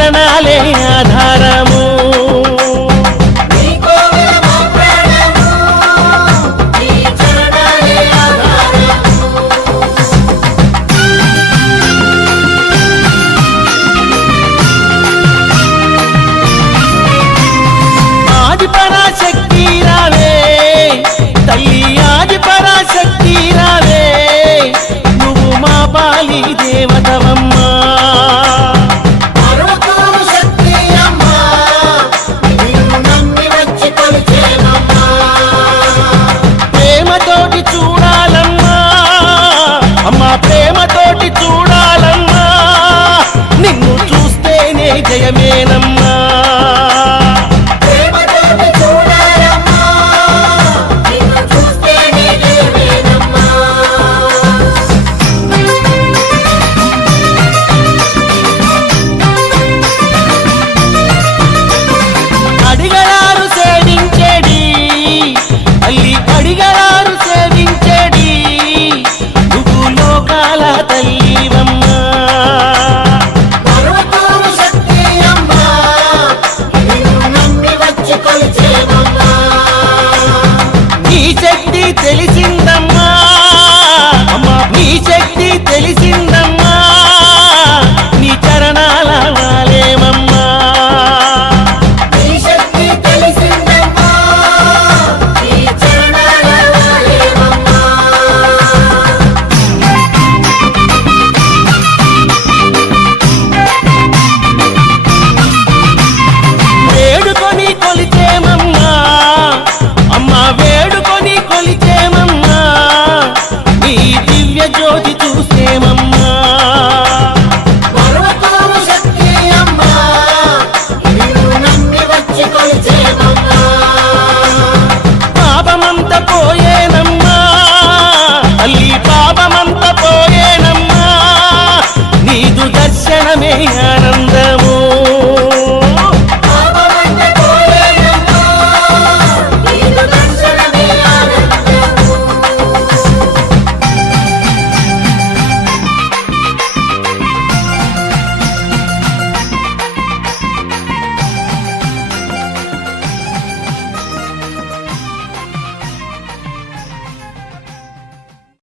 కారణాలే ఆధారము. తోటి చూడాలన్నా. నిన్ను చూస్తేనే జయమేనమ్మా.